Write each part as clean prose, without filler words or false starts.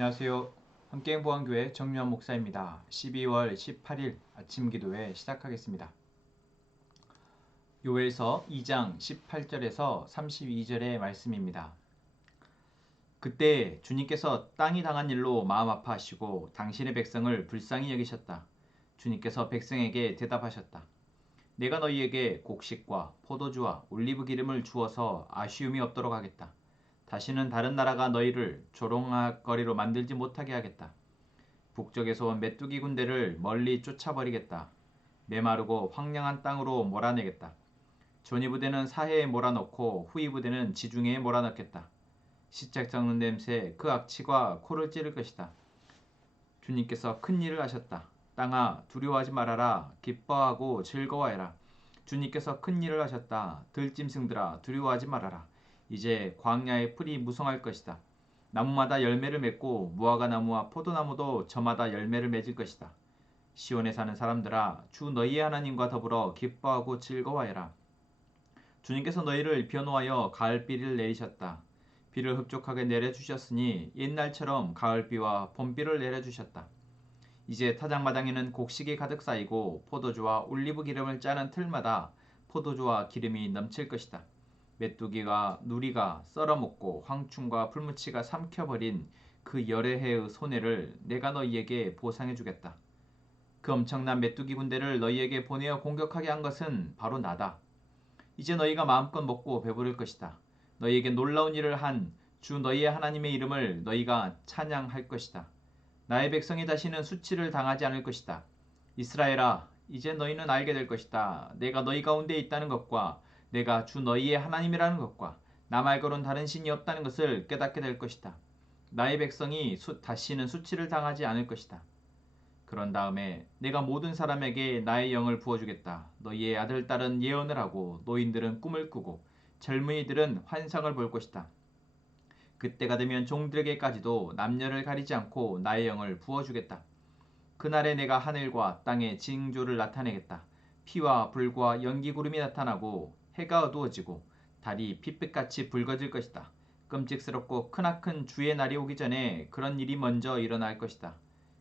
안녕하세요. 함께행보안교회 정유한 목사입니다. 12월 18일 아침 기도회 시작하겠습니다. 요엘서 2장 18절에서 32절의 말씀입니다. 그때 주님께서 땅이 당한 일로 마음 아파하시고 당신의 백성을 불쌍히 여기셨다. 주님께서 백성에게 대답하셨다. 내가 너희에게 곡식과 포도주와 올리브 기름을 주어서 아쉬움이 없도록 하겠다. 다시는 다른 나라가 너희를 조롱거리로 만들지 못하게 하겠다. 북쪽에서 온 메뚜기 군대를 멀리 쫓아버리겠다. 메마르고 황량한 땅으로 몰아내겠다. 전이 부대는 사해에 몰아넣고 후이 부대는 지중해에 몰아넣겠다. 시책 썩는 냄새 그 악취가 코를 찌를 것이다. 주님께서 큰 일을 하셨다. 땅아 두려워하지 말아라. 기뻐하고 즐거워해라. 주님께서 큰 일을 하셨다. 들짐승들아 두려워하지 말아라. 이제 광야의 풀이 무성할 것이다. 나무마다 열매를 맺고 무화과 나무와 포도나무도 저마다 열매를 맺을 것이다. 시온에 사는 사람들아 주 너희의 하나님과 더불어 기뻐하고 즐거워해라. 주님께서 너희를 변호하여 가을비를 내리셨다. 비를 흡족하게 내려주셨으니 옛날처럼 가을비와 봄비를 내려주셨다. 이제 타작마당에는 곡식이 가득 쌓이고 포도주와 올리브 기름을 짜는 틀마다 포도주와 기름이 넘칠 것이다. 메뚜기가 누리가 썰어먹고 황충과 풀무치가 삼켜버린 그 여러 해의 손해를 내가 너희에게 보상해주겠다. 그 엄청난 메뚜기 군대를 너희에게 보내어 공격하게 한 것은 바로 나다. 이제 너희가 마음껏 먹고 배부를 것이다. 너희에게 놀라운 일을 한 주 너희의 하나님의 이름을 너희가 찬양할 것이다. 나의 백성이 다시는 수치를 당하지 않을 것이다. 이스라엘아, 이제 너희는 알게 될 것이다. 내가 너희 가운데 있다는 것과 내가 주 너희의 하나님이라는 것과 나 말고는 다른 신이 없다는 것을 깨닫게 될 것이다. 나의 백성이 다시는 수치를 당하지 않을 것이다. 그런 다음에 내가 모든 사람에게 나의 영을 부어주겠다. 너희의 아들, 딸은 예언을 하고 노인들은 꿈을 꾸고 젊은이들은 환상을 볼 것이다. 그때가 되면 종들에게까지도 남녀를 가리지 않고 나의 영을 부어주겠다. 그날에 내가 하늘과 땅에 징조를 나타내겠다. 피와 불과 연기 구름이 나타나고 해가 어두워지고 달이 핏빛같이 붉어질 것이다. 끔찍스럽고 크나큰 주의 날이 오기 전에 그런 일이 먼저 일어날 것이다.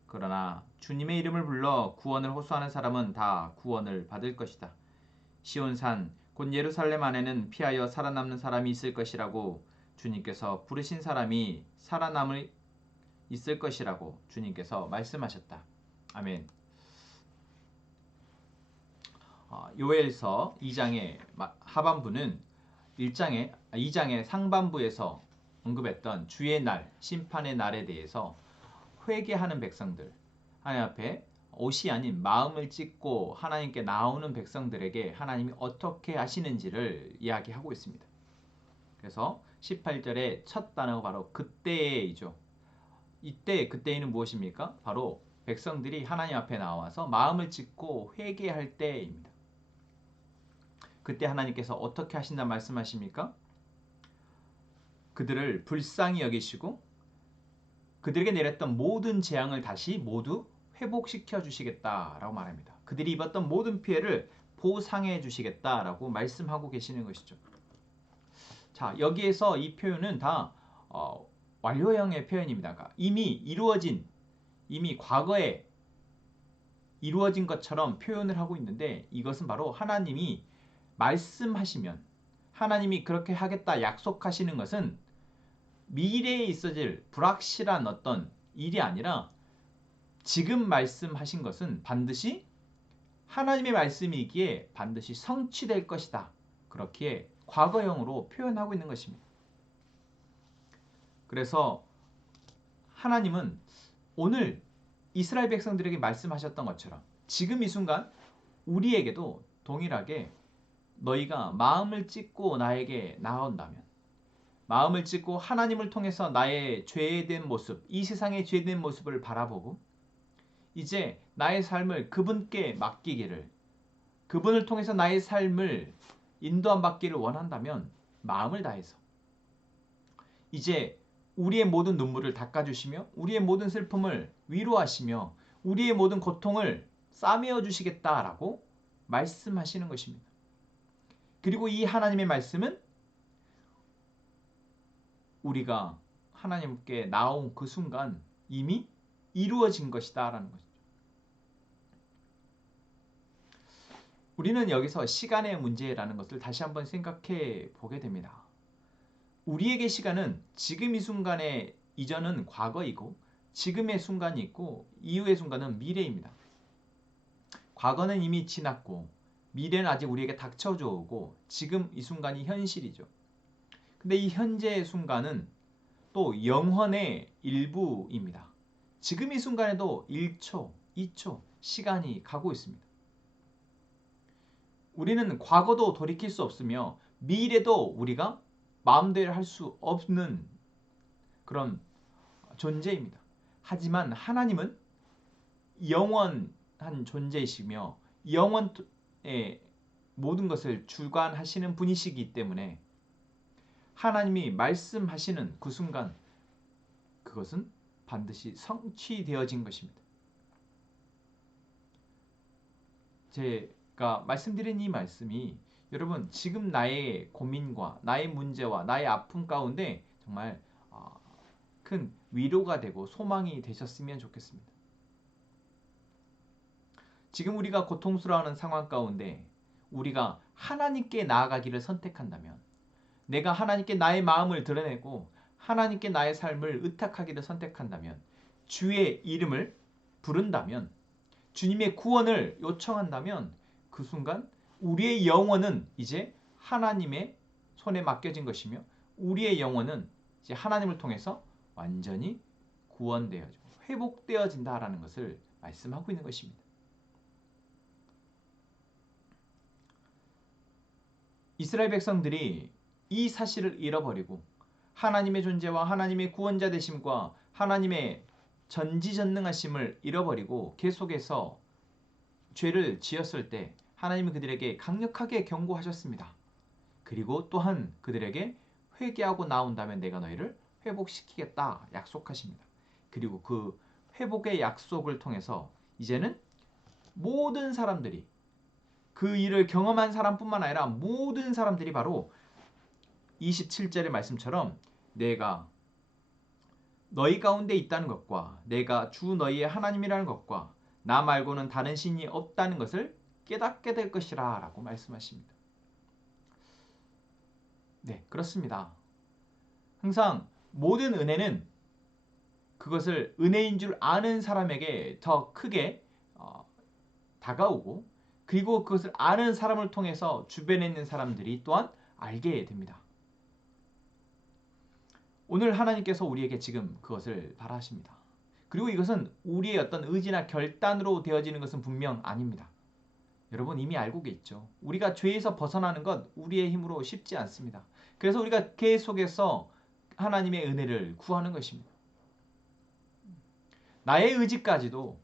그러나 주님의 이름을 불러 구원을 호소하는 사람은 다 구원을 받을 것이다. 시온산 곧 예루살렘 안에는 피하여 살아남는 사람이 있을 것이라고 주님께서 부르신 사람이 살아남을 있을 것이라고 주님께서 말씀하셨다. 아멘. 요엘서 2장의 하반부는 2장의 상반부에서 언급했던 주의 날, 심판의 날에 대해서 회개하는 백성들, 하나님 앞에 옷이 아닌 마음을 찢고 하나님께 나오는 백성들에게 하나님이 어떻게 하시는지를 이야기하고 있습니다. 그래서 18절의 첫 단어가 바로 그때이죠. 그때에는 무엇입니까? 바로 백성들이 하나님 앞에 나와서 마음을 찢고 회개할 때입니다. 그때 하나님께서 어떻게 하신다 말씀하십니까? 그들을 불쌍히 여기시고 그들에게 내렸던 모든 재앙을 다시 모두 회복시켜 주시겠다라고 말합니다. 그들이 입었던 모든 피해를 보상해 주시겠다라고 말씀하고 계시는 것이죠. 자, 여기에서 이 표현은 다 완료형의 표현입니다. 그러니까 이미 과거에 이루어진 것처럼 표현을 하고 있는데 이것은 바로 하나님이 말씀하시면 하나님이 그렇게 하겠다 약속하시는 것은 미래에 있어질 불확실한 어떤 일이 아니라 지금 말씀하신 것은 반드시 하나님의 말씀이기에 반드시 성취될 것이다. 그렇게 과거형으로 표현하고 있는 것입니다. 그래서 하나님은 오늘 이스라엘 백성들에게 말씀하셨던 것처럼 지금 이 순간 우리에게도 동일하게 너희가 마음을 찢고 나에게 나아온다면 마음을 찢고 하나님을 통해서 나의 죄된 모습, 이 세상의 죄된 모습을 바라보고 이제 나의 삶을 그분께 맡기기를 그분을 통해서 나의 삶을 인도함 받기를 원한다면 마음을 다해서 이제 우리의 모든 눈물을 닦아주시며 우리의 모든 슬픔을 위로하시며 우리의 모든 고통을 싸매어 주시겠다라고 말씀하시는 것입니다. 그리고 이 하나님의 말씀은 우리가 하나님께 나온 그 순간 이미 이루어진 것이다 라는 거죠. 우리는 여기서 시간의 문제라는 것을 다시 한번 생각해 보게 됩니다. 우리에게 시간은 지금 이 순간의 이전은 과거이고 지금의 순간이 있고 이후의 순간은 미래입니다. 과거는 이미 지났고 미래는 아직 우리에게 닥쳐져 오고 지금 이 순간이 현실이죠. 근데 이 현재의 순간은 또 영혼의 일부입니다. 지금 이 순간에도 1초, 2초 시간이 가고 있습니다. 우리는 과거도 돌이킬 수 없으며 미래도 우리가 마음대로 할 수 없는 그런 존재입니다. 하지만 하나님은 영원한 존재이시며 영원의 모든 것을 주관하시는 분이시기 때문에 하나님이 말씀하시는 그 순간 그것은 반드시 성취되어진 것입니다. 제가 말씀드린 이 말씀이 여러분 지금 나의 고민과 나의 문제와 나의 아픔 가운데 정말 큰 위로가 되고 소망이 되셨으면 좋겠습니다. 지금 우리가 고통스러워하는 상황 가운데 우리가 하나님께 나아가기를 선택한다면 내가 하나님께 나의 마음을 드러내고 하나님께 나의 삶을 의탁하기를 선택한다면 주의 이름을 부른다면 주님의 구원을 요청한다면 그 순간 우리의 영혼은 이제 하나님의 손에 맡겨진 것이며 우리의 영혼은 이제 하나님을 통해서 완전히 구원되어지고 회복되어진다라는 것을 말씀하고 있는 것입니다. 이스라엘 백성들이 이 사실을 잃어버리고 하나님의 존재와 하나님의 구원자 되심과 하나님의 전지전능하심을 잃어버리고 계속해서 죄를 지었을 때 하나님은 그들에게 강력하게 경고하셨습니다. 그리고 또한 그들에게 회개하고 나온다면 내가 너희를 회복시키겠다 약속하십니다. 그리고 그 회복의 약속을 통해서 이제는 모든 사람들이 그 일을 경험한 사람뿐만 아니라 모든 사람들이 바로 27절의 말씀처럼 내가 너희 가운데 있다는 것과 내가 주 너희의 하나님이라는 것과 나 말고는 다른 신이 없다는 것을 깨닫게 될 것이라 라고 말씀하십니다. 네, 그렇습니다. 항상 모든 은혜는 그것을 은혜인 줄 아는 사람에게 더 크게 다가오고 그리고 그것을 아는 사람을 통해서 주변에 있는 사람들이 또한 알게 됩니다. 오늘 하나님께서 우리에게 지금 그것을 바라십니다. 그리고 이것은 우리의 어떤 의지나 결단으로 되어지는 것은 분명 아닙니다. 여러분 이미 알고 계시죠. 우리가 죄에서 벗어나는 것 우리의 힘으로 쉽지 않습니다. 그래서 우리가 계속해서 하나님의 은혜를 구하는 것입니다. 나의 의지까지도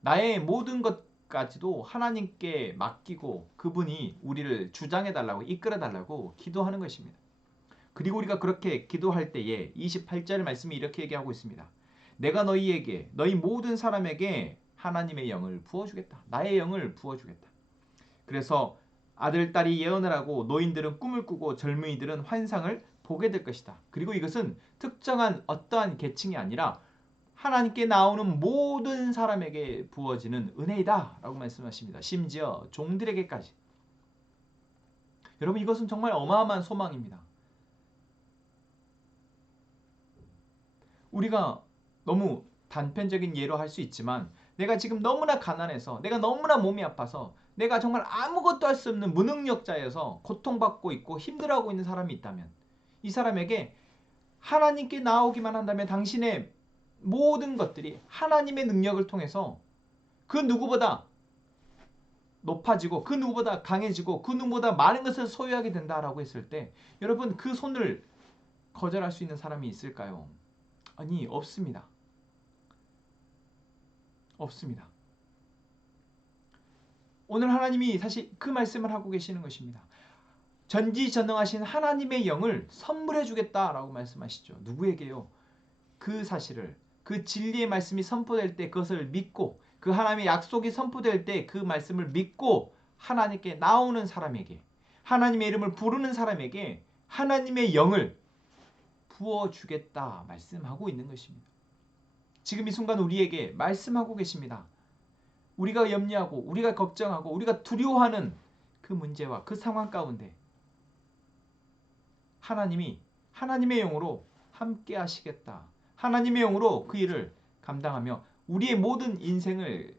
나의 모든 것까지도 하나님께 맡기고 그분이 우리를 주장해달라고 이끌어달라고 기도하는 것입니다. 그리고 우리가 그렇게 기도할 때에 28절의 말씀이 이렇게 얘기하고 있습니다. 내가 너희에게 너희 모든 사람에게 하나님의 영을 부어주겠다. 나의 영을 부어주겠다. 그래서 아들, 딸이 예언을 하고 노인들은 꿈을 꾸고 젊은이들은 환상을 보게 될 것이다. 그리고 이것은 특정한 어떠한 계층이 아니라 하나님께 나오는 모든 사람에게 부어지는 은혜이다 라고 말씀하십니다. 심지어 종들에게까지. 여러분 이것은 정말 어마어마한 소망입니다. 우리가 너무 단편적인 예로 할 수 있지만 내가 지금 너무나 가난해서 내가 너무나 몸이 아파서 내가 정말 아무것도 할 수 없는 무능력자여서 고통받고 있고 힘들어하고 있는 사람이 있다면 이 사람에게 하나님께 나오기만 한다면 당신의 모든 것들이 하나님의 능력을 통해서 그 누구보다 높아지고 그 누구보다 강해지고 그 누구보다 많은 것을 소유하게 된다라고 했을 때 여러분 그 손을 거절할 수 있는 사람이 있을까요? 아니 없습니다. 없습니다. 오늘 하나님이 사실 그 말씀을 하고 계시는 것입니다. 전지전능하신 하나님의 영을 선물해 주겠다라고 말씀하시죠. 누구에게요? 그 사실을 그 진리의 말씀이 선포될 때 그것을 믿고 그 하나님의 약속이 선포될 때 그 말씀을 믿고 하나님께 나오는 사람에게 하나님의 이름을 부르는 사람에게 하나님의 영을 부어주겠다 말씀하고 있는 것입니다. 지금 이 순간 우리에게 말씀하고 계십니다. 우리가 염려하고 우리가 걱정하고 우리가 두려워하는 그 문제와 그 상황 가운데 하나님이 하나님의 영으로 함께 하시겠다. 하나님의 영으로 그 일을 감당하며 우리의 모든 인생을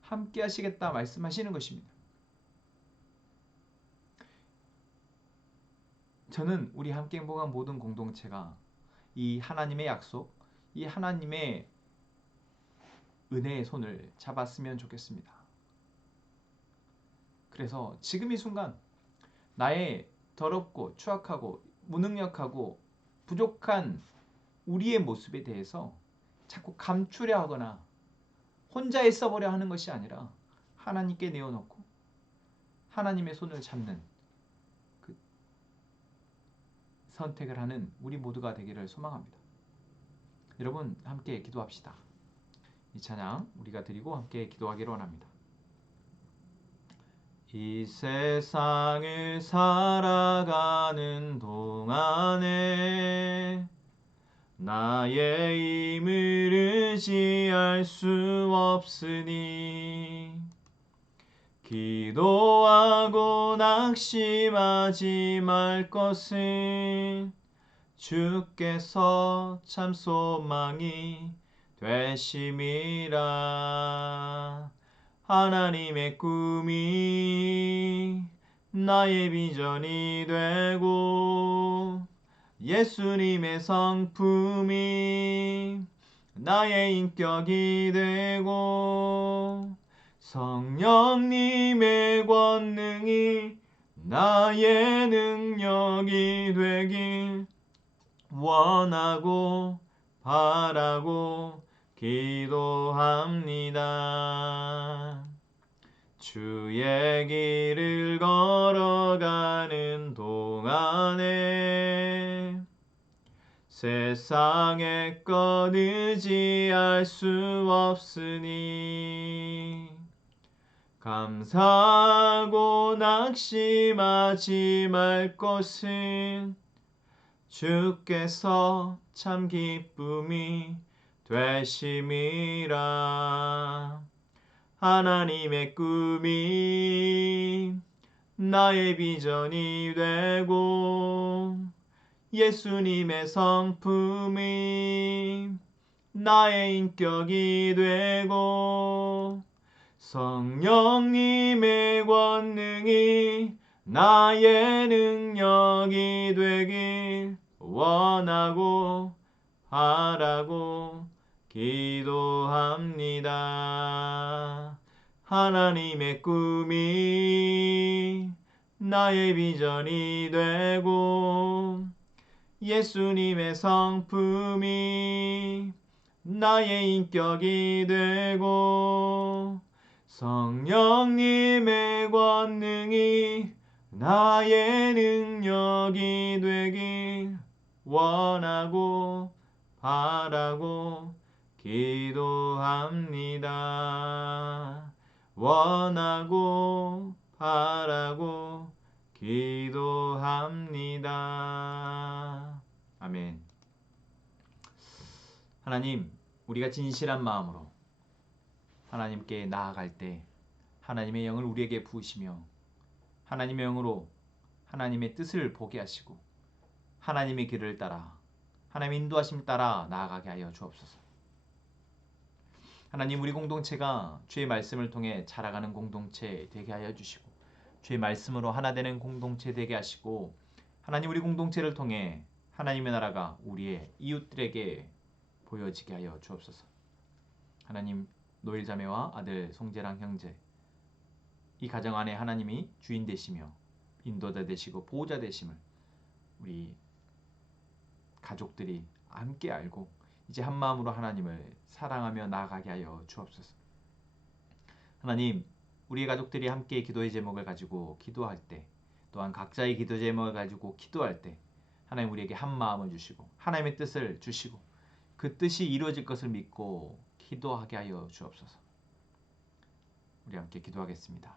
함께 하시겠다 말씀하시는 것입니다. 저는 우리 함께 행복한 모든 공동체가 이 하나님의 약속, 이 하나님의 은혜의 손을 잡았으면 좋겠습니다. 그래서 지금 이 순간 나의 더럽고 추악하고 무능력하고 부족한 우리의 모습에 대해서 자꾸 감추려 하거나 혼자 애써보려 하는 것이 아니라 하나님께 내어놓고 하나님의 손을 잡는 그 선택을 하는 우리 모두가 되기를 소망합니다. 여러분 함께 기도합시다. 이 찬양 우리가 드리고 함께 기도하기를 원합니다. 이 세상을 살아가는 동안에 나의 힘을 의지할 수 없으니 기도하고 낙심하지 말 것은 주께서 참 소망이 되심이라. 하나님의 꿈이 나의 비전이 되고 예수님의 성품이 나의 인격이 되고 성령님의 권능이 나의 능력이 되길 원하고 바라고 기도합니다. 주의 길을 걸어가는 동안에 세상의 것 의지할 수 없으니 감사하고 낙심하지 말 것은 주께서 참 기쁨이 되심이라. 하나님의 꿈이 나의 비전이 되고 예수님의 성품이 나의 인격이 되고 성령님의 권능이 나의 능력이 되길 원하고 바라고 기도합니다. 하나님의 꿈이 나의 비전이 되고 예수님의 성품이 나의 인격이 되고 성령님의 권능이 나의 능력이 되길 원하고 바라고 기도합니다. 원하고 바라고 기도합니다. 아멘. 하나님, 우리가 진실한 마음으로 하나님께 나아갈 때 하나님의 영을 우리에게 부으시며 하나님의 영으로 하나님의 뜻을 보게 하시고 하나님의 길을 따라 하나님의 인도하심 따라 나아가게 하여 주옵소서. 하나님, 우리 공동체가 주의 말씀을 통해 자라가는 공동체 되게 하여 주시고 주의 말씀으로 하나 되는 공동체 되게 하시고 하나님, 우리 공동체를 통해 하나님의 나라가 우리의 이웃들에게 보여지게 하여 주옵소서. 하나님, 노일자매와 아들 송재랑 형제, 이 가정 안에 하나님이 주인 되시며 인도자 되시고 보호자 되심을 우리 가족들이 함께 알고 이제 한 마음으로 하나님을 사랑하며 나아가게 하여 주옵소서. 하나님, 우리 가족들이 함께 기도의 제목을 가지고 기도할 때, 또한 각자의 기도 제목을 가지고 기도할 때 하나님 우리에게 한 마음을 주시고 하나님의 뜻을 주시고 그 뜻이 이루어질 것을 믿고 기도하게 하여 주옵소서. 우리 함께 기도하겠습니다.